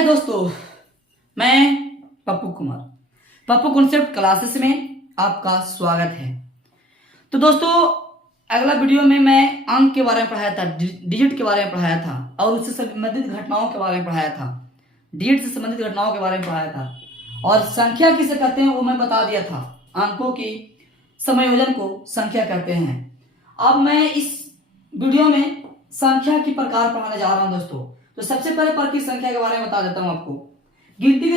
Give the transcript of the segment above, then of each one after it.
हाय दोस्तों, मैं Pappu Kumar. Pappu concept classes में आपका स्वागत है। तो दोस्तों, अगला वीडियो में मैं अंक के बारे में पढ़ाया था, डिजिट के बारे में पढ़ाया था और उससे संबंधित घटनाओं के बारे में पढ़ाया था। डिजिट से संबंधित घटनाओं के बारे में पढ़ाया था और संख्या किसे कहते हैं वो मैं बता दिया था। अंकों की समायोजन को संख्या कहते हैं। अब मैं इस वीडियो में संख्या की प्रकार पढ़ाने जा रहा हूं दोस्तों। तो सबसे पहले पर की संख्या के बारे में बता देता हूं आपको। गिनती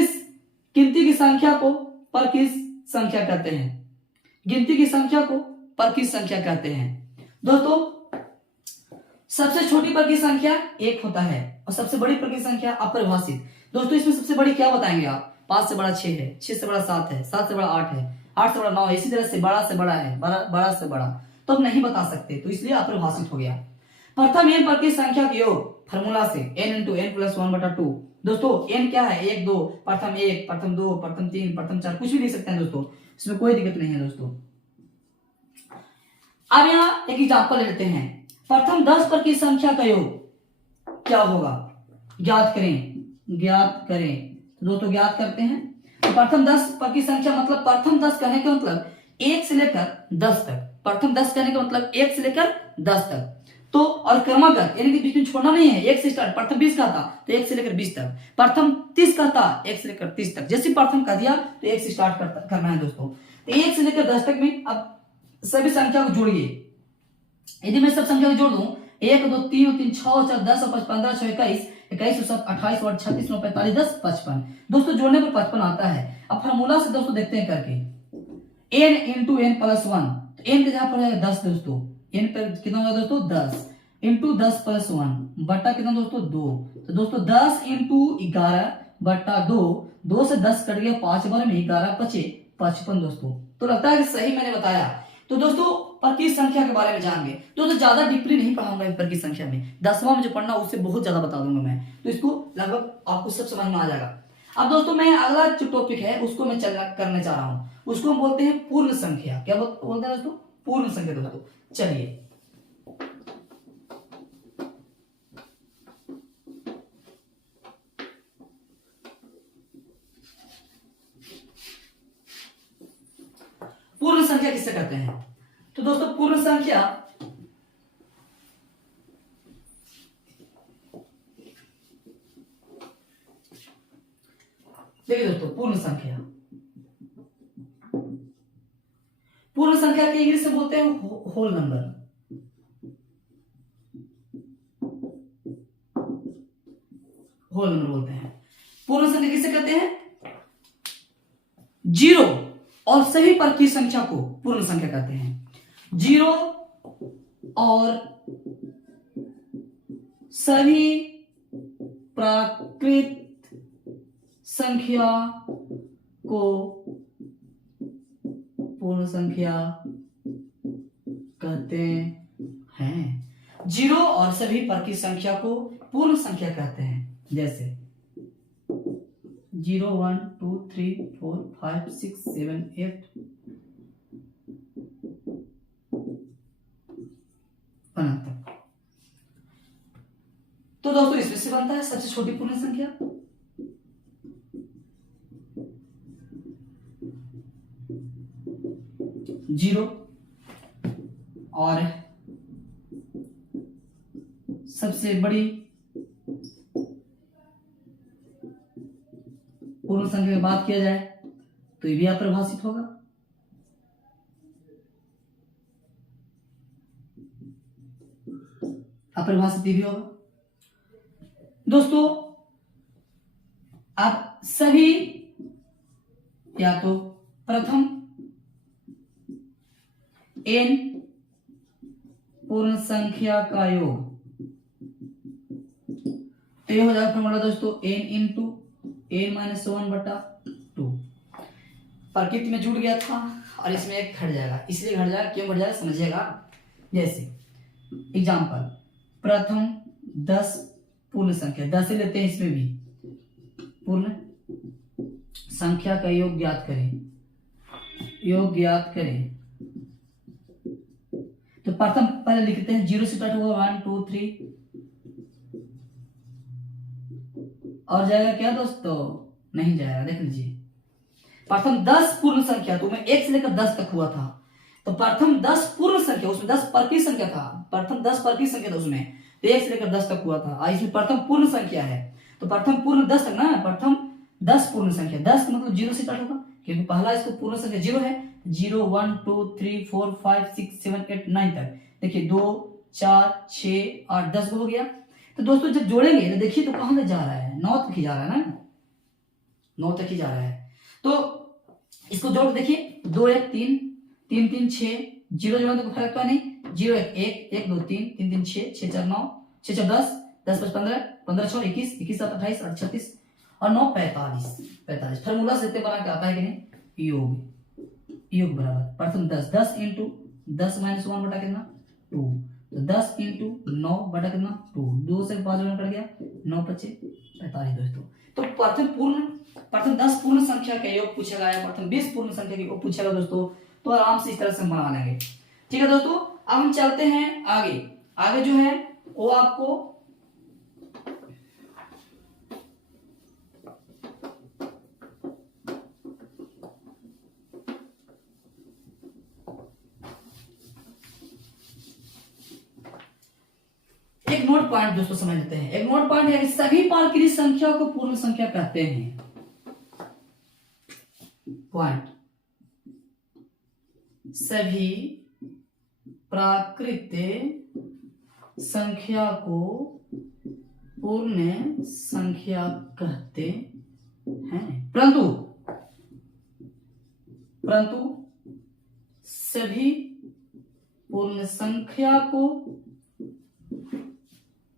की संख्या को पर की संख्या कहते हैं। गिनती की संख्या को पर की संख्या कहते हैं। दोस्तों, सबसे छोटी पर की संख्या 1 होता है और सबसे बड़ी पर की संख्या अपरिभाषित। दोस्तों, इसमें सबसे बड़ी क्या बताएंगे आप? 5 से बड़ा 6 है, 6 से बड़ा 7 है, 7 से बड़ा 8 है, 8 से बड़ा 9 है। इसी तरह से बड़ा है, बड़ा से बड़ा तो हम नहीं बता सकते, तो इसलिए अपरिभाषित हो गया। प्रथम n पर की संख्या का योग फार्मूला से n इंटू n प्लस 1/2। दोस्तों, n क्या है? 1 2, प्रथम 1, प्रथम 2, प्रथम 3, प्रथम 4, कुछ भी लिख सकते हैं दोस्तों, इसमें कोई दिक्कत नहीं है दोस्तों। अब यहाँ एक एग्जांपल ले लेते हैं। प्रथम 10 पर की संख्या का योग क्या होगा? ज्ञात करें। तो दोस्तों ज्ञात करते हैं। तो प्रथम 10 पर की संख्या मतलब प्रथम 10 कहने का मतलब 1 से लेकर 10 तक। प्रथम 10 कहने का मतलब 1 से लेकर 10 तक। तो और क्रमागत यानी कि बीच में छोड़ना नहीं है। 1 से स्टार्ट, प्रथम 20 का था तो 1 से लेकर 20 तक। प्रथम 30 का था 1 से लेकर 30 तक। जैसे प्रथम का दिया तो 1 से स्टार्ट करना है दोस्तों। तो 1 से लेकर 10 तक में अब सभी संख्या को जोड़िए। यदि मैं सब संख्या को जोड़ दूं 1 2 3 3 6 4 10 5 15 6 21 21 7 28 8 36 9 45 10 55। दोस्तों जोड़ने पर 55 आता है। अब फार्मूला से दोस्तों देखते हैं करके। n इंटू n प्लस 1, तो n के जहां पर है 10 दोस्तों। n पर कितना होगा दोस्तों? 10 इंटू 10 प्लस 1 बटा कितना दोस्तों? 2। तो दोस्तों 10 इंटू 11 बटा 2, 2 से 10 कट गया 5 बार में 11 पचे 55 दोस्तों। तो लगता है कि सही मैंने बताया। तो दोस्तों पर की संख्या के बारे में जानेंगे। दोस्तों ज्यादा डीपली नहीं पढ़ाऊंगा पर की संख्या में। 10वां में जो पढ़ना उससे बहुत ज्यादा बता दूंगा मैं, तो इसको लगभग आपको सब समझ में आ जाएगा। अब दोस्तों मैं अगला जो टॉपिक है उसको मैं करने चाह रहा हूं। उसको हम बोलते हैं पूर्ण संख्या। क्या बोलते हैं दोस्तों? पूर्ण संख्या दोस्तों। चलिए, पूर्ण संख्या किससे कहते हैं? तो दोस्तों पूर्ण संख्या देखिए दोस्तों, पूर्ण संख्या के इंग्लिश में बोलते हैं होल नंबर। होल नंबर बोलते हैं। पूर्ण संख्या किसे कहते हैं? जीरो और सभी पर की संख्या को पूर्ण संख्या कहते हैं। जीरो और सभी प्राकृत संख्या को पूर्ण संख्या कहते हैं। जीरो और सभी पर की संख्या को पूर्ण संख्या कहते हैं। जैसे 0 1 2 3 4 5 6 7 8 तक। तो दोस्तों इसमें से बनता है सबसे छोटी पूर्ण संख्या। जीरो और सबसे बड़ी पूर्ण संख्या की बात किया जाए तो ये भी अपरिभाषित होगा। अपरिभाषित भी होगा दोस्तों। आप सभी या तो प्रथम n पूर्ण संख्या का योग, तो ये हो जाएगा फॉर्मूला दोस्तों n इंटू n माइनस 1/2। प्रकृति में जुड़ गया था और इसमें एक घट जाएगा, इसलिए घट जाएगा। क्यों घट जाएगा समझिएगा। जैसे एग्जांपल, प्रथम 10 पूर्ण संख्या 10 से लेते हैं। इसमें भी पूर्ण संख्या का योग ज्ञात करें। तो प्रथम पहले लिखते हैं 0 से स्टार्ट होगा 1 2 3 और जाएगा क्या दोस्तों, नहीं जाएगा। देख लीजिए प्रथम 10 पूर्ण संख्या, तो मैं 1 से लेकर 10 तक हुआ था, तो प्रथम 10 पूर्ण संख्या, उसमें 10 पर की संख्या था, प्रथम 10 पर की संख्या था उसमें, तो 1 से लेकर 10 तक हुआ था। इसमें प्रथम पूर्ण संख्या है, तो प्रथम पूर्ण 10 तक ना, प्रथम 10 पूर्ण संख्या, 10 का मतलब 0 से स्टार्ट होगा, क्योंकि पहला इसको पूर्ण संख्या 0 है। 0 1 2 3 4 5 6 7 8 9 तक, देखिए 2 4 6 8 10 हो गया। तो दोस्तों जब जोड़ेंगे तो देखिए तो कहां तक जा रहा है, 9 तक ही जा रहा है ना, 9 तक ही जा रहा है। तो इसको जोड़ देखिए, 2 1 3 3 3 6, 0 जोड़ने तो फर्क तो नहीं, 0 1 1 1 2 3 3 3 6 6 4 9 6 4 10 10 5 15 15 6 21 21 7 28 8 36 और 9 45। फार्मूला से बना के आता है कि नहीं, योग बराबर प्रथम 10 इंटू 10 माइनस 1 बटा कितना 2, तो 10 इंटू 9 बटा कितना 2, 2 से 5 कट गया, 9 5 45 दोस्तों। तो प्रथम 10 पूर्ण संख्या का योग पूछेगा या प्रथम 20 पूर्ण संख्या का योग पूछेगा दोस्तों, तो आराम से इस तरह से बना लेंगे। ठीक है दोस्तों, अब हम चलते हैं आगे जो है वो आपको एक नोट पॉइंट दोस्तों समझ लेते हैं। एक नोट पॉइंट है कि सभी पारकीय संख्या को पूर्ण संख्या कहते हैं। पॉइंट, सभी प्राकृत संख्या को पूर्ण संख्या कहते हैं, परंतु सभी पूर्ण संख्या को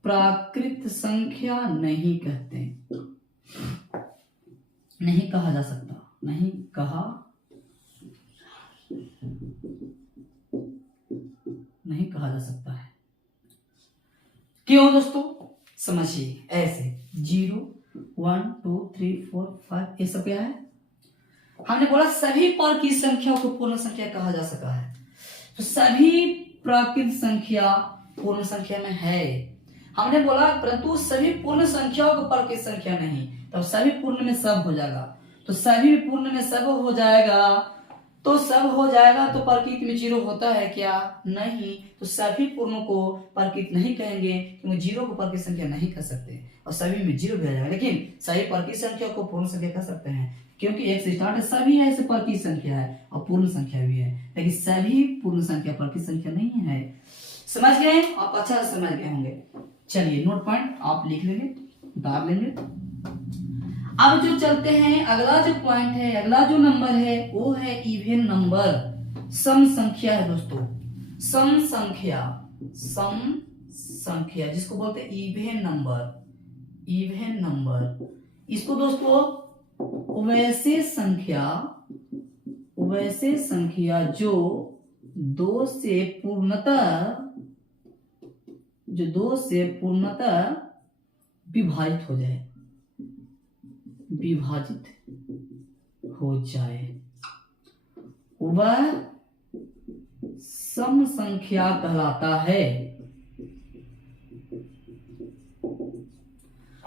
प्राकृत संख्या नहीं कहते, नहीं कहा जा सकता, नहीं कहा जा सकता है। क्यों दोस्तों, समझिए ऐसे 0 1 2 3 4 5 ये सब क्या है, हमने बोला सभी प्राकृत संख्या को पूर्ण संख्या कहा जा सकता है, तो सभी प्राकृत संख्या पूर्ण संख्या में है। हमने बोला परंतु सभी पूर्ण संख्याओं को प्राकृत संख्या नहीं, तो सभी पूर्ण में सब हो जाएगा, तो सभी पूर्ण में सब हो जाएगा, तो सब हो जाएगा, तो प्राकृत में 0 होता है क्या, नहीं, तो सभी पूर्ण को प्राकृत नहीं कहेंगे, क्योंकि 0 को प्राकृत संख्या नहीं कह सकते, और सभी में 0 भी आ जाएगा। लेकिन सभी प्राकृत संख्या को पूर्ण संख्या कह सकते हैं, क्योंकि 1 से स्टार्ट है, सभी ऐसे प्राकृत संख्या है और पूर्ण संख्या भी है, लेकिन सभी पूर्ण संख्या प्राकृत संख्या नहीं है। समझ गए, आप अच्छा से समझ गए होंगे। चलिए नोट पॉइंट आप लिख लेंगे, उतार लेंगे। अब जो चलते हैं अगला जो पॉइंट है, अगला जो नंबर है वो है इवन नंबर, सम संख्या है दोस्तों, सम संख्या जिसको बोलते हैं इवन नंबर। इसको दोस्तों वैसे संख्या जो 2 से पूर्णतः विभाजित हो जाए वह सम संख्या कहलाता है।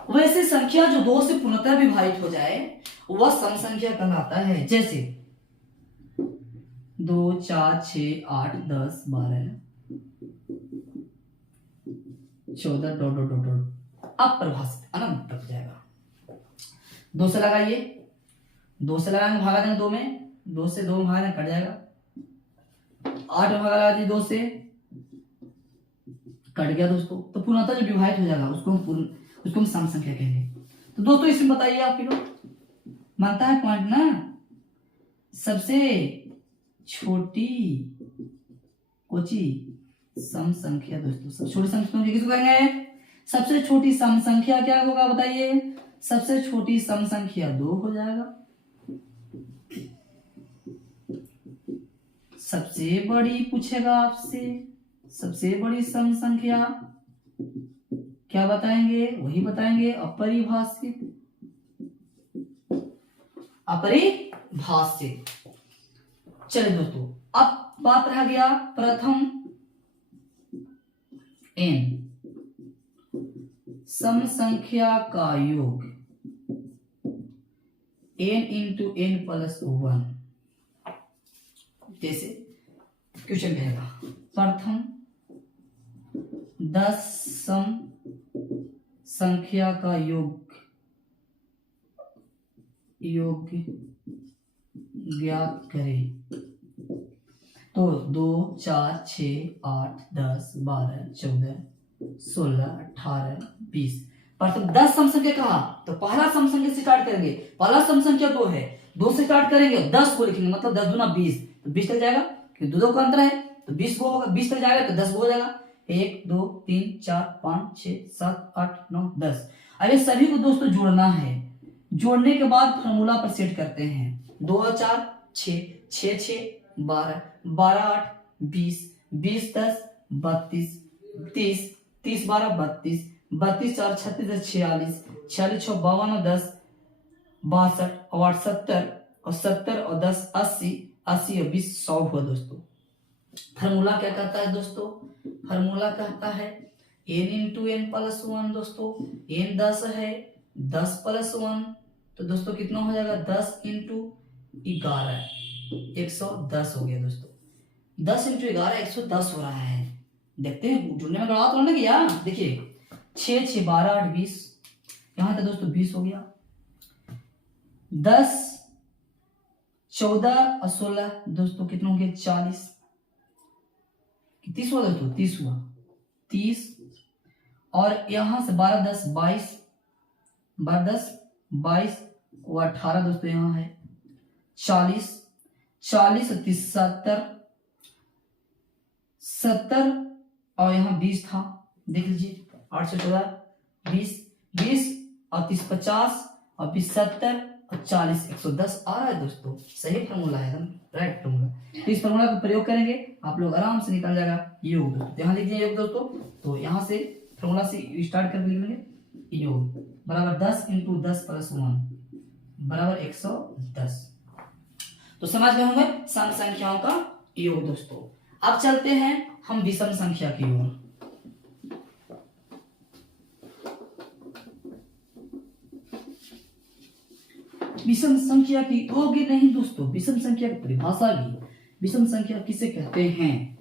वैसे संख्या जो 2 से पूर्णतः विभाजित हो जाए वह सम संख्या कहलाता है। जैसे 2 4 6 8 10 12 14 ... अपरिभाषित अनंत तक जाएगा। 2 से लगाइए, 2 से लगाएंगे भागा देंगे 2 में, 2 से 2 में भागा देंगे कट जाएगा, 8 में भागा लगा दीजिए 2 से कट गया दोस्तों, तो पूर्णतः जो विभाजित हो जाएगा उसको हम सम संख्या कहेंगे। तो दोस्तों इसमें बताइए आप लोग, मानता है पॉइंट ना, सबसे छोटी कोची सम संख्या दोस्तों, सबसे छोटी सम संख्या किसको कहेंगे, सबसे छोटी सम संख्या क्या होगा बताइए, सबसे छोटी सम संख्या 2 हो जाएगा। सबसे बड़ी पूछेगा आपसे, सबसे बड़ी सम संख्या क्या बताएंगे, वही बताएंगे अपरिभाषित। चलिए दोस्तों अब बात रह गया प्रथम n सम संख्या का योग, n इंटू n प्लस 1। जैसे क्वेश्चन कहेगा प्रथम 10 सम संख्या का योग ज्ञात करें। तो 2 4 6 8 10 12 14 16 18 20। प्रथम 10 सम संख्या कहा तो पहला सम संख्या से स्टार्ट करेंगे। पहला सम संख्या 2 है, 2 से स्टार्ट करेंगे, 10 को लिखेंगे, मतलब 10 दूना 20, तो 20 तक जाएगा, क्योंकि दो का अंतर है तो 20 वो होगा, 20 तक जाएगा तो 10 वो हो जाएगा। 1 2 3 4 5 6 7 8 9 10। अब ये सभी को दोस्तों जोड़ना है। जोड़ने के बाद फार्मूला पर सेट करते हैं। 2 4 6 6 6 12 12 8 20 20 10 32 30 30 12 32 32 4 36 46 46 6 52 10 62 और 70 और 70 और 10 80 80 और 20 100 हुआ दोस्तों। फार्मूला क्या कहता है दोस्तों? फार्मूला कहता है n इंटू एन प्लस 1 दोस्तों। n 10 है, 10 प्लस 1 तो दोस्तों कितना हो जाएगा? 10 इंटू 11 110 हो गया दोस्तों। 10 इंटू 11 110 हो रहा है। देखते हैं जुड़ने में गड़बड़ तो नहीं किया। देखिए 6 6 12 8 20, यहाँ तक दोस्तों 20 हो गया। 10 14 और 16 दोस्तों कितना हो गया? 40। 30 हुआ दोस्तों, 30 हुआ, 30 और यहां से 12 10 22, 12 10 22 और 18 दोस्तों यहाँ है 40, 40 और 30 70, 70 और यहाँ 20 था, देख लीजिए 8 से 14 20, 20 और 30 50 और 20 70 और 40 110 आ रहा है दोस्तों। सही फार्मूला है, एकदम राइट फार्मूला। तो इस फार्मूला का प्रयोग करेंगे, आप लोग आराम से निकल जाएगा योग दोस्तों। यहाँ लिखिए योग दोस्तों, तो यहाँ से फार्मूला से स्टार्ट कर लेंगे। योग बराबर 10 इंटू 10 प्लस 1 बराबर 110। तो समझ गए होंगे सम संख्याओं का योग दोस्तों। अब चलते हैं हम विषम संख्या की ओर। विषम संख्या की योग नहीं दोस्तों, विषम संख्या की परिभाषा भी। विषम संख्या किसे कहते हैं?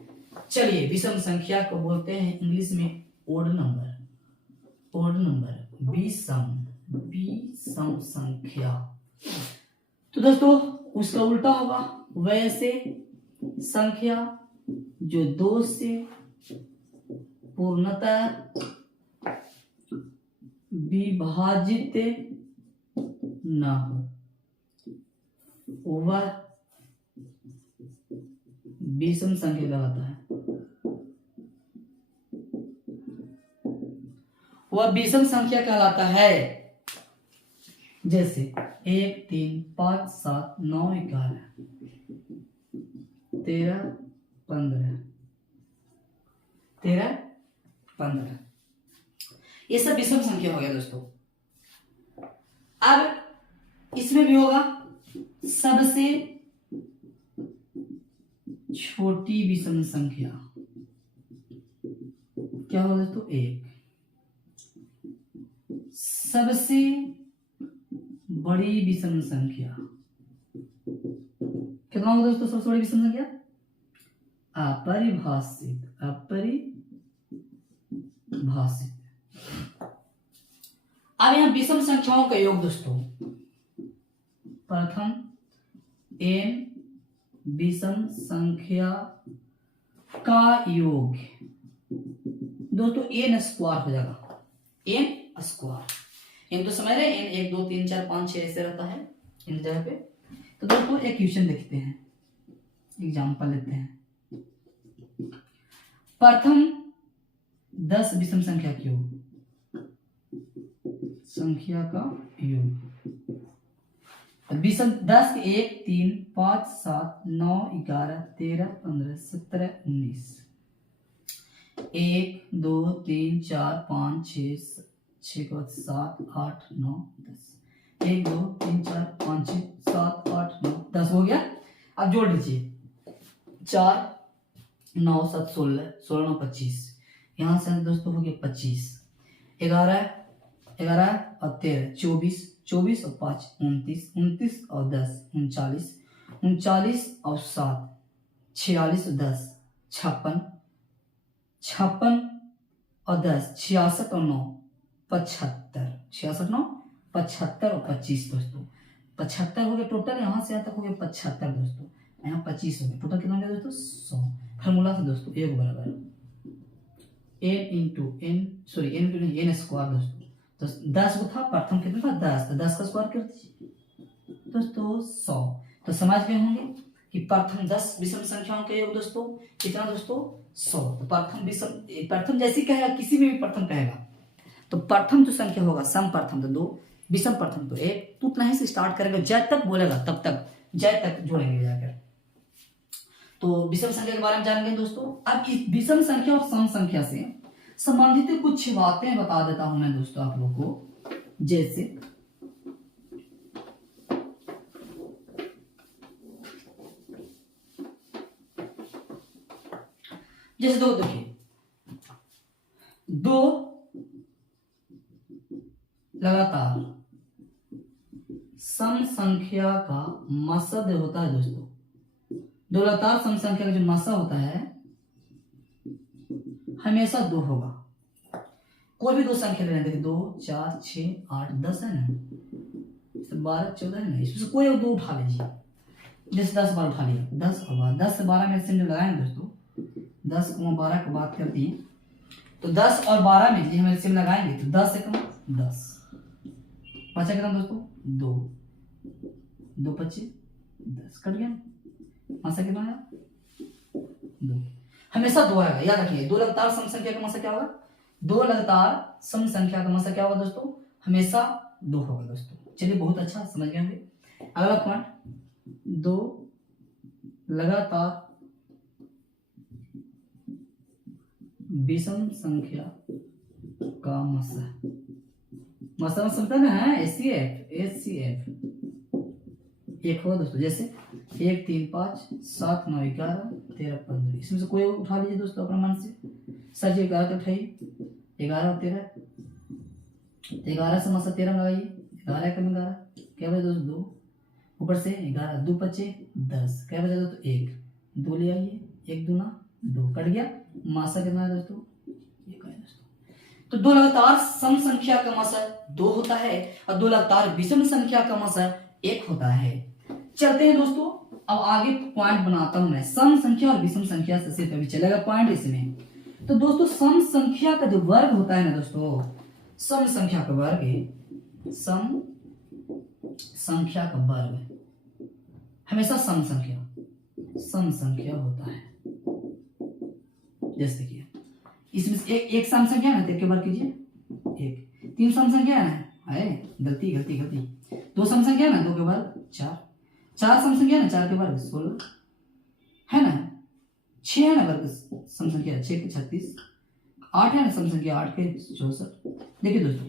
चलिए विषम संख्या को बोलते हैं इंग्लिश में ओड नंबर। ओड नंबर विषम संख्या। तो दोस्तों उसका उल्टा होगा वैसे संख्या जो 2 से पूर्णतः विभाजित ना हो वह विषम संख्या कहलाता है। वह विषम संख्या कहलाता है। जैसे 1 3 5 7 9 11 13 15 ये सब विषम संख्या हो गया दोस्तों। अब इसमें भी होगा सबसे छोटी विषम संख्या क्या होगा दोस्तों? 1। सबसे बड़ी विषम संख्या कितना होगा दोस्तों? सबसे बड़ी विषम संख्या अपरिभाषित। अब यहां विषम संख्याओं का योग दोस्तों। प्रथम n विषम संख्या का योग दोस्तों n स्क्वायर हो जाएगा। n स्क्वायर, n तो समझ रहे हैं, n 1 2 3 4 5 6 ऐसे रहता है इन जगह पे। तो दोस्तों एक क्वेश्चन देखते हैं, एग्जांपल लेते हैं। प्रथम 10 विषम संख्या का योग विषम 10 के 1 3 5 7 9 11 13 15 17 19 1 2 3 4 5 6 6 7 8 9 10 1 2 3 4 5 6 7 8 9 10 हो गया। अब जोड़ लीजिए 4 9 7 16 16 9 25, यहाँ से दोस्तों हो गया 25, 11 11 और 13 24, 24 और 5 29, 29 और 10 39, 39 और 7 46 और 10 56, 56 और 10 66 और 9 75, 66 9 75 और 25 दोस्तों। 75 हो गया टोटल, यहाँ से यहाँ तक हो गया 75 दोस्तों, यहाँ 25 हो गया, टोटल कितना हो गया दोस्तों 100। फार्मूला से दोस्तों एक बराबर n into n, sorry n into नहीं, n स्क्वायर दोस्तों। तो 10 को था, प्रथम कितना था 10, तो 10 का स्क्वायर कर दीजिए दोस्तों 100। तो समझ गए होंगे कि प्रथम 10 विषम संख्याओं का योग दोस्तों कितना दोस्तों 100। तो प्रथम जैसे कहेगा, किसी में भी प्रथम कहेगा तो प्रथम जो संख्या होगा सम प्रथम तो 2, विषम प्रथम तो 1, तो उतना ही से स्टार्ट करेंगे, जय तक बोलेगा तब तक, जय तक जोड़ेंगे जाकर। तो विषम संख्या के बारे में जानेंगे दोस्तों। अब इस विषम संख्या और सम संख्या से संबंधित कुछ बातें बता देता हूं मैं दोस्तों आप लोग को। जैसे दो देखिए, दो लगातार सम संख्या का मसद होता है दोस्तों। दो लगातार सम संख्या का जो मसा होता है हमेशा 2 होगा। कोई भी दो संख्या लेना, देखिए 2 4 6 8 10 है ना, 12 14 है ना, इसमें से कोई दो उठा लीजिए। जैसे 10 बार उठा लिया, 10 और 12, 10 से 12 में सिंबल लगाएंगे दोस्तों, 10 और 12 की बात करते हैं तो 10 और 12 में यदि हम सिंबल लगाएंगे तो 10 से 10 बचा कितना दोस्तों 2, 2 25 10 कट गया, मसा कितना आया 2। हमेशा 2 आएगा, याद रखिए। दो लगातार सम संख्या का मसा क्या होगा, दो लगातार सम संख्या का मसा क्या होगा दोस्तों, हमेशा 2 होगा दोस्तों। चलिए बहुत अच्छा समझ गए होंगे। अगला पॉइंट, दो लगातार विषम संख्या का मसा, मसा समझता ना है HCF एक होगा दोस्तों। जैसे 1 3 5 7 9 11 13 15, इसमें से कोई उठा लीजिए दोस्तों अपना मन से। सर जी 11 तो उठाइए, 11 और 13, 11 से मसा 13 लगाइए, 11 कम 11 क्या बचे दोस्तों 2, ऊपर से 11 2 25 10 क्या बचा दोस्तों 1, 2 ले आइए, 1 दूना 2 कट गया, मासा कितना है दोस्तों 1 है दोस्तों। तो दो लगातार सम संख्या का मासा 2 होता है और दो लगातार विषम संख्या का मासा 1 होता है। चलते हैं दोस्तों, अब आगे पॉइंट बनाता हूं मैं। सम संख्या और विषम संख्या से सिर्फ अभी चलेगा पॉइंट इसमें। तो दोस्तों सम संख्या का जो वर्ग होता है ना दोस्तों, सम संख्या का वर्ग, सम संख्या का वर्ग हमेशा सम संख्या होता है। जैसे देखिए इसमें एक सम संख्या है ना, एक के वर्ग कीजिए 1, 3 सम संख्या है ना, गलती 2 सम संख्या है ना, 2 के वर्ग 4, 4 सम संख्या है ना, 4 के वर्ग 16 है ना, 6 है ना वर्ग सम संख्या 6 के 36, 8 है ना सम संख्या 8 के 64। देखिए दोस्तों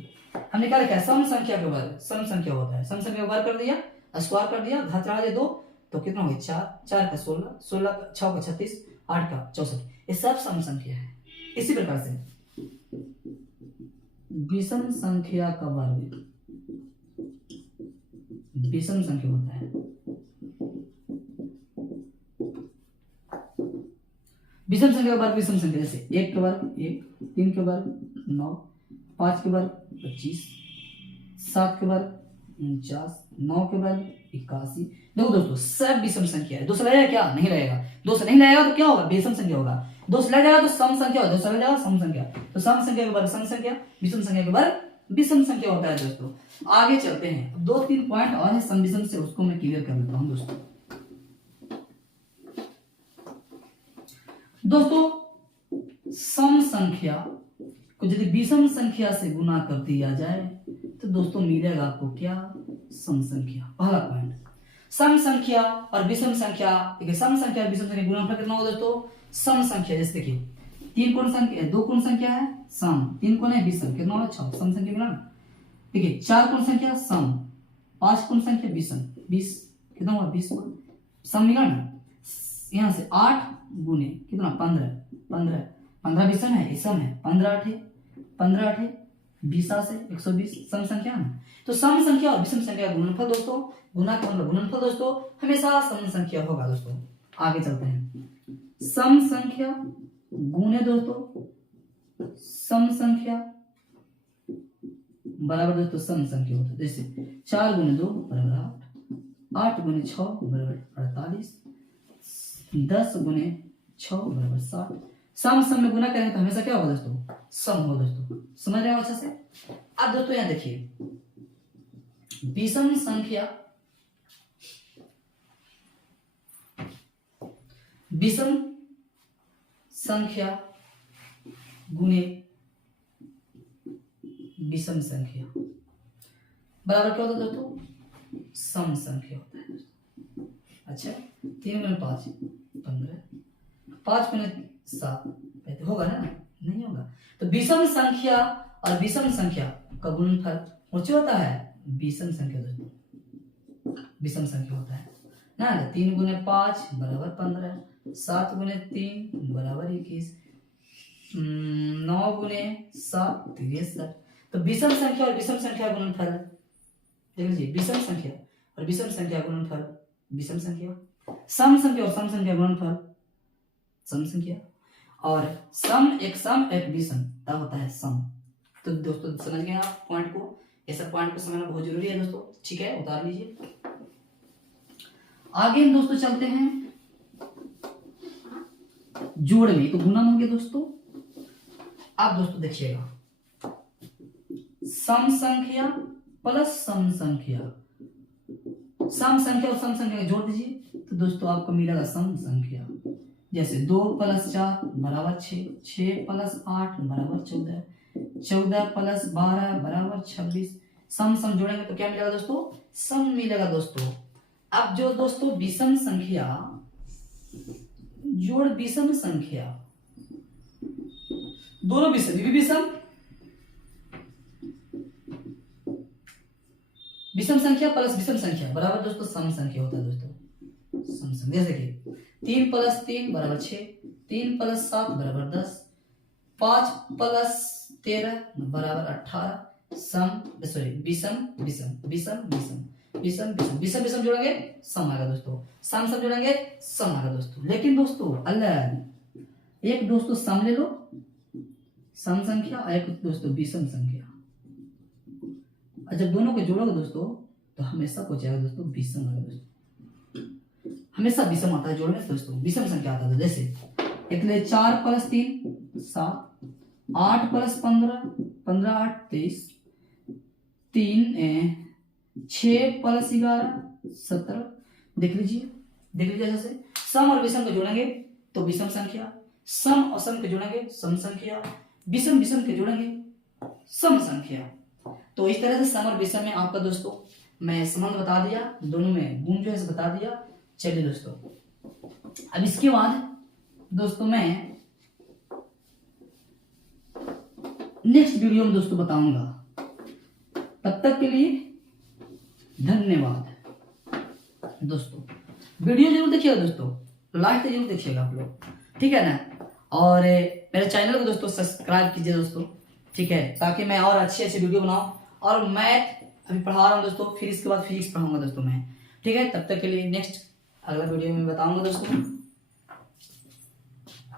हमने क्या लिखा है, सम संख्या का वर्ग सम संख्या होता है। सम संख्या का वर्ग कर दिया, स्क्वायर कर दिया, घात चढ़ा दिया 2, तो कितना हो गया 4, 4 का 16, 16 का 6 का 36, 8 का 64, ये सब सम संख्या है। इसी प्रकार से विषम संख्या का वर्ग विषम संख्या होता है। विषम संख्या का वर्ग विषम संख्या, जैसे 1 के वर्ग 1, 3 के वर्ग 9, 5 के वर्ग 25, 7 के वर्ग 49, 9 के वर्ग 81। देखो दोस्तों सब विषम संख्या है। 2 से लगेगा क्या, नहीं लगेगा। 2 से नहीं लगेगा तो क्या होगा, विषम संख्या होगा। 2 से लग जाएगा तो सम संख्या होगा, 2 से लग जाएगा सम संख्या। तो सम संख्या के वर्ग सम संख्या, विषम संख्या के वर्ग विषम संख्या होता है दोस्तों। आगे चलते हैं, 2-3 पॉइंट और है सम विषम से, उसको मैं क्लियर कर लेता हूं दोस्तों। सम संख्या को यदि विषम संख्या से गुना कर दिया जाए तो दोस्तों मिलेगा आपको क्या, सम संख्या। पहला पॉइंट, सम संख्या और विषम संख्या। देखिए सम संख्या और विषम संख्या गुणनफल कितना होगा दोस्तों, सम संख्या। जैसे देखिए 3 कोण संख्या, 2 कोण संख्या है सम, 3 कोण है विषम, कितना होगा 6, सम संख्या मिला ना। देखिए 4 कोण संख्या सम, 5 कोण संख्या विषम, 20 कितना होगा 20 कोण, सम मिला ना। यहाँ से 8 गुने कितना 15, 15 विषम है, सम है 15 8 15 8 20 से 120 सम संख्या है। तो सम संख्या और विषम संख्या का गुणनफल दोस्तों, गुना का मतलब गुणनफल दोस्तों हमेशा सम संख्या होगा दोस्तों। आगे चलते हैं, सम संख्या गुने दोस्तों सम संख्या बराबर दोस्तों सम संख्या होता है। जैसे 4 गुने 2 बराबर 8, 8 गुने 6 बराबर 48, 10 गुने 6 बराबर 60। सम सम में गुना करेंगे तो हमेशा क्या होगा दोस्तों, सम होगा दोस्तों। समझ रहे हो अच्छा से। अब दोस्तों यहां देखिए, विषम संख्या विषम संख्या गुने विषम संख्या बराबर क्या होता है दोस्तों, सम संख्या होता है दोस्तों। अच्छा, 3 गुने 5 15, 5 गुने 7 होगा ना, नहीं होगा। तो विषम संख्या और विषम संख्या का गुणनफल ऊंचे होता है विषम संख्या दोस्तों, विषम संख्या होता है ना। 3 गुने 5 बराबर 15, 7 गुने 3 बराबर 21, 9 गुने 7 63। तो विषम संख्या और विषम संख्या गुणनफल देख लीजिए, विषम संख्या और विषम संख्या गुणनफल विषम संख्या, सम संख्या और सम संख्या गुणनफल सम संख्या, और सम एक विषम तब होता है सम। तो दोस्तों समझ गए आप पॉइंट को, ये सब पॉइंट को समझना बहुत जरूरी है दोस्तों। ठीक है, उतार लीजिए। आगे हम दोस्तों चलते हैं जोड़ में। तो गुणन हो गया दोस्तों। अब दोस्तों देखिएगा, सम संख्या प्लस सम संख्या, सम संख्या और सम संख्या जोड़ दीजिए तो दोस्तों आपको मिलेगा सम संख्या। जैसे 2 + 4 बराबर 6, 6 + 8 बराबर 14, 14 + 12 बराबर 26। सम सम जोड़ेंगे तो क्या मिलेगा दोस्तों, सम मिलेगा दोस्तों। अब जो दोस्तों विषम संख्या जोड़ विषम संख्या, दोनों विषम, ये भी विषम, विषम संख्या प्लस विषम संख्या बराबर दोस्तों सम संख्या होता है दोस्तों, सम संख्या। जैसे कि 3 + 3 बराबर 6, 3 + 7 बराबर 10, 5 + 13 बराबर 18। सम सॉरी विषम विषम विषम विषम विषम विषम विषम विषम जोड़ेंगे सम आएगा दोस्तों, सम सम जोड़ेंगे सम आएगा दोस्तों। लेकिन दोस्तों अलग एक दोस्तों सम ले लो, सम संख्या, और एक दोस्तों विषम संख्या। जब दोनों को जोड़ोगे दोस्तों तो हमेशा हो जाएगा दोस्तों विषम आएगा दोस्तों, हमेशा विषम आता है जोड़ने से दोस्तों, विषम संख्या आता है। जैसे इसलिए 4 + 3 7, 8 + 15 15 8 23, 6 + 11 17। देख लीजिए जैसे सम और विषम को जोड़ेंगे तो विषम संख्या, सम और सम को जोड़ेंगे सम संख्या, विषम विषम के जोड़ेंगे सम संख्या। तो इस तरह से सम और विषम में आपका दोस्तों मैं संबंध बता दिया, दोनों में गुण जो है बता दिया। चलिए दोस्तों, अब इसके बाद दोस्तों मैं नेक्स्ट वीडियो में दोस्तों बताऊंगा। तब तक के लिए धन्यवाद दोस्तों। वीडियो जरूर देखिएगा दोस्तों, लाइक तो जरूर देखिएगा आप लोग, ठीक है ना। और मेरे चैनल को दोस्तों सब्सक्राइब कीजिए दोस्तों, ठीक है, ताकि मैं और अच्छे अच्छे वीडियो बनाऊं। और मैथ अभी पढ़ा रहा हूं दोस्तों, फिर इसके बाद फिजिक्स पढ़ाऊंगा दोस्तों मैं, ठीक है। तब तक के लिए नेक्स्ट अगला वीडियो में बताऊंगा दोस्तों।